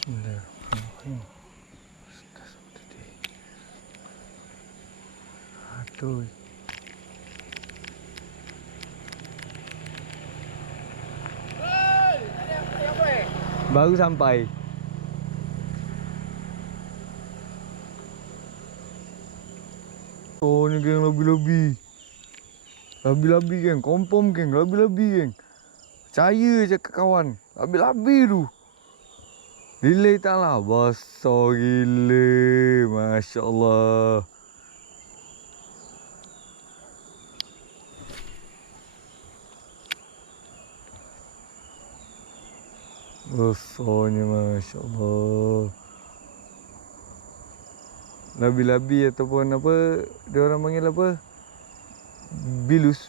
Bismillahirrahmanirrahim. Aduh. Baru sampai. Oh ni geng labi-labi. Labi-labi geng, confirm geng, labi-labi geng. Percaya je kawan, labi-labi tu. Lillahi ta'ala, besar gila. Masya Allah. Besarnya Masya Allah. Labi-labi ataupun apa, dia orang panggil apa? Bulus.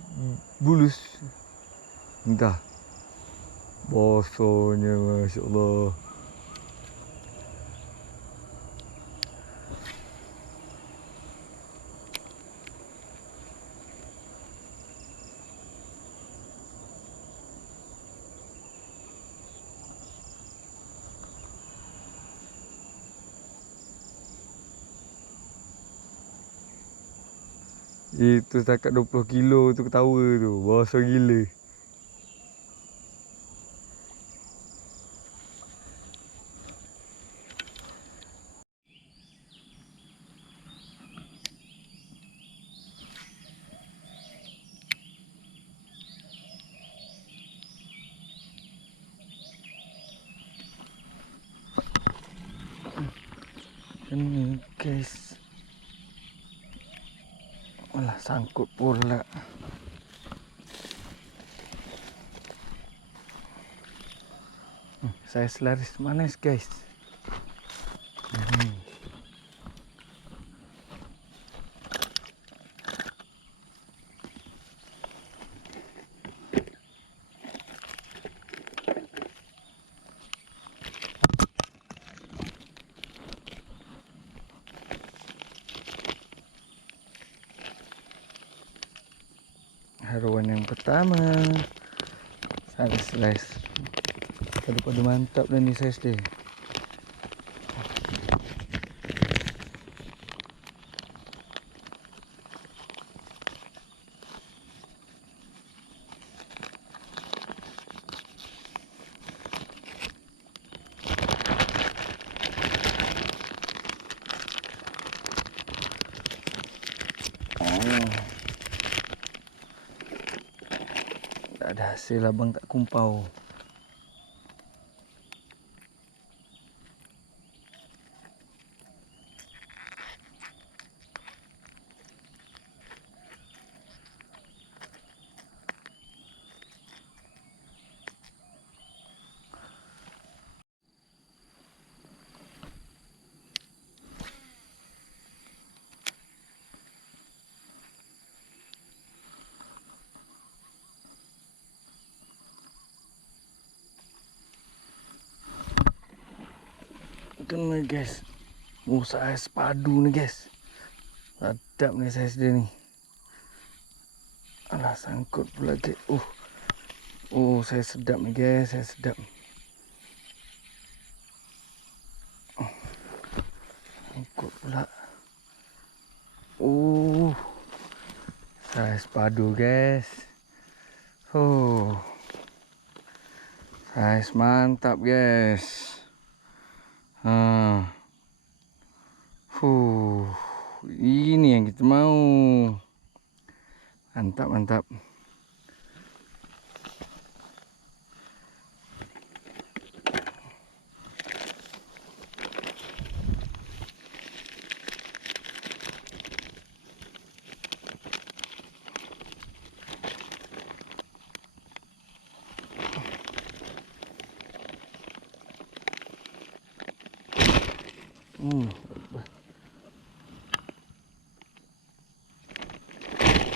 Entah. Besarnya Masya Allah. Itu setakat 20 kilo tu ketawa tu. Besar gila. Ini guys. Alah sangkut pula. Saya selaris manis guys. Haruan yang pertama. Saya slice. Pada mantap dah ni saiz dia. Tak ada hasil abang tak kumpau. Itu ni guys. Saiz padu ni guys. Sedap ni saiz dia ni. Alah sangkut pula guys. Saya sedap ni guys. Saya sedap. Sangkut pula. Saiz padu guys. Saiz mantap guys. Ini yang kita mau. Mantap.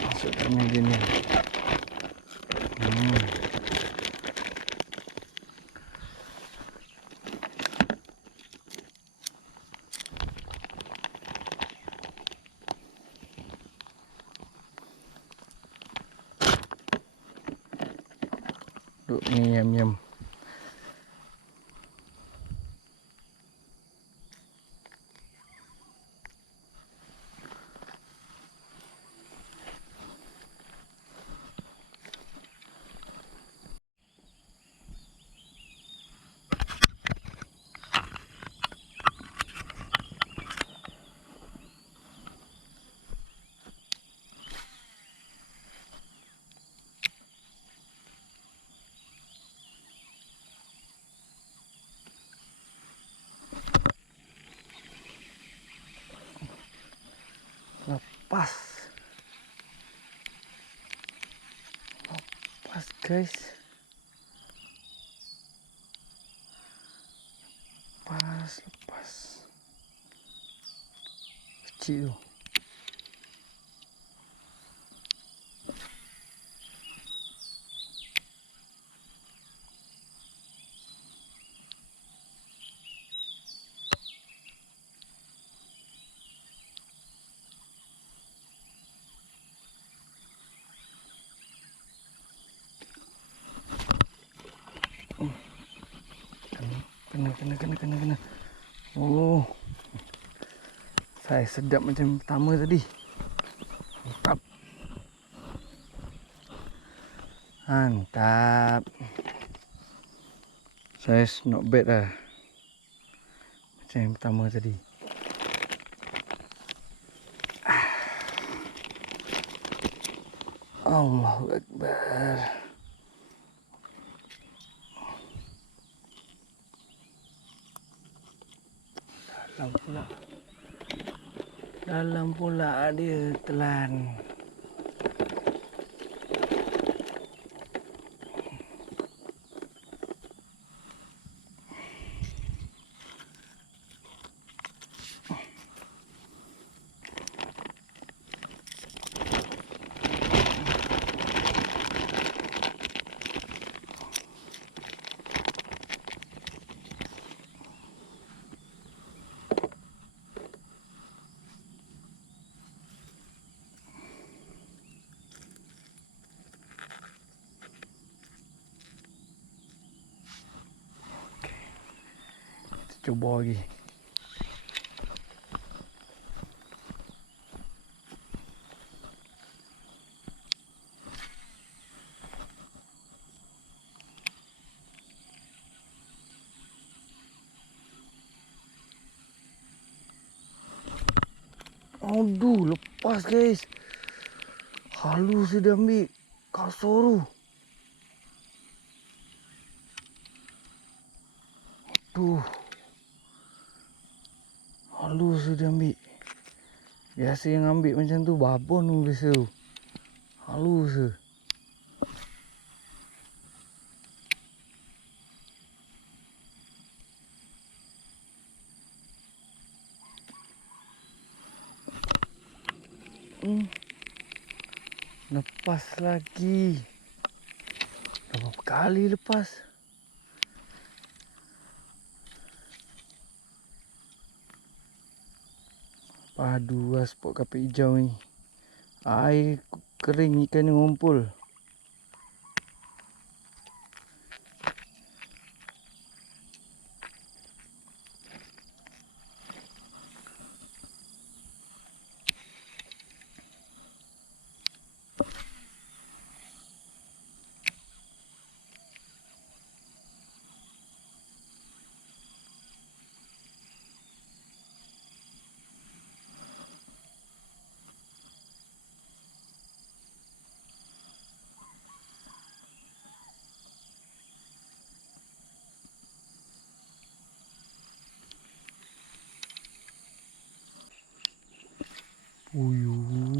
Masukkan yang gini. Duk ni yam. lepas. Lepas guys. Lepas. Kecil tu. Kena. Oh. Saya sedap macam pertama tadi. Mantap. Mantap. Size not bad lah. Macam yang pertama tadi. Allahu Akbar. Dalam pula dia telan. Cuba lagi. Aduh, lepas guys. Halus dia ambil kasar tu. Aduh. Halus dia ambil. Biasa yang ambil macam tu babon tu biasa tu. Halus je. Lepas lagi. Berapa kali lepas? Padu lah spot kapit hijau ni. Air kering ikan ni ngumpul. Uyuh.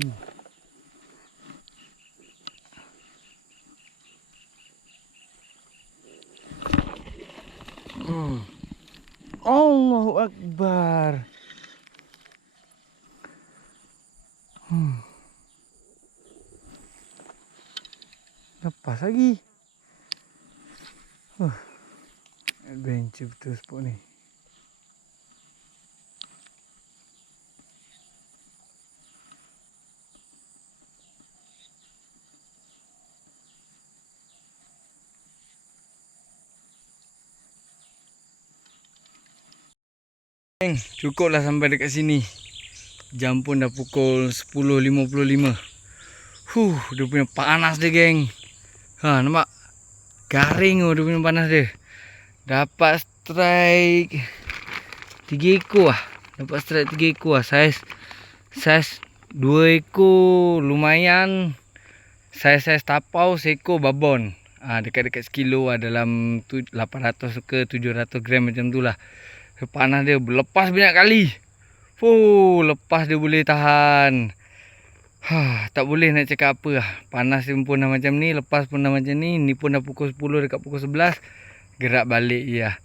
Allahu Akbar. Lepas lagi. Adventure betul spot ni. Cukuplah sampai dekat sini. Jam pun dah pukul 10.55. Dia punya panas dia geng. Nampak? Garing dia punya panas dia. Dapat strike 3 ekor lah. Dapat strike 3 ekor lah. Saiz 2 ekor lumayan. Saiz tapau, seekor babon. Dekat-dekat sekilo lah. Dalam 800 ke 700 gram macam tu lah. Panas dia lepas banyak kali. Lepas dia boleh tahan. Tak boleh nak cakap apa lah. Panas pun dah macam ni, lepas pun dah macam ni. Ni pun dah pukul 10 dekat pukul 11. Gerak balik je lah.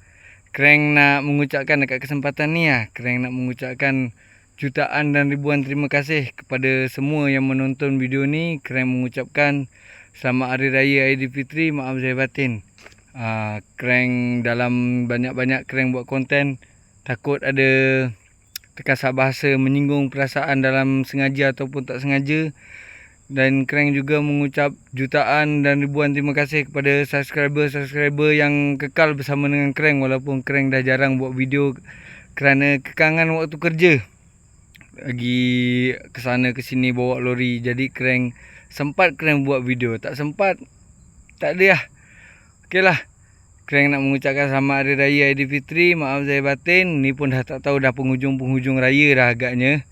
Crank nak mengucapkan dekat kesempatan ni lah. Crank nak mengucapkan jutaan dan ribuan terima kasih kepada semua yang menonton video ni. Crank mengucapkan selamat Hari Raya Aidilfitri, maaf zahir batin. Crank dalam banyak-banyak Crank buat konten, takut ada terkasar bahasa menyinggung perasaan dalam sengaja ataupun tak sengaja. Dan Crank juga mengucap jutaan dan ribuan terima kasih kepada subscriber yang kekal bersama dengan Crank walaupun Crank dah jarang buat video kerana kekangan waktu kerja. Lagi kesana ke sini bawa lori, jadi Crank sempat Crank buat video, tak sempat tak ada lah. Okey lah, Crank nak mengucapkan selamat Hari Raya Aidilfitri, maaf zahir batin. Ni pun dah tak tahu dah penghujung raya dah agaknya.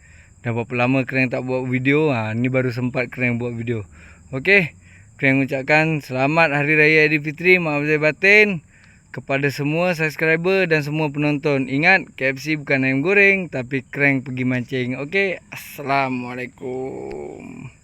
Dah berapa lama Crank tak buat video. Ni baru sempat Crank buat video. Okey, Crank mengucapkan selamat Hari Raya Aidilfitri, maaf zahir batin kepada semua subscriber dan semua penonton. Ingat, KFC bukan ayam goreng tapi Crank pergi mancing. Okey, Assalamualaikum.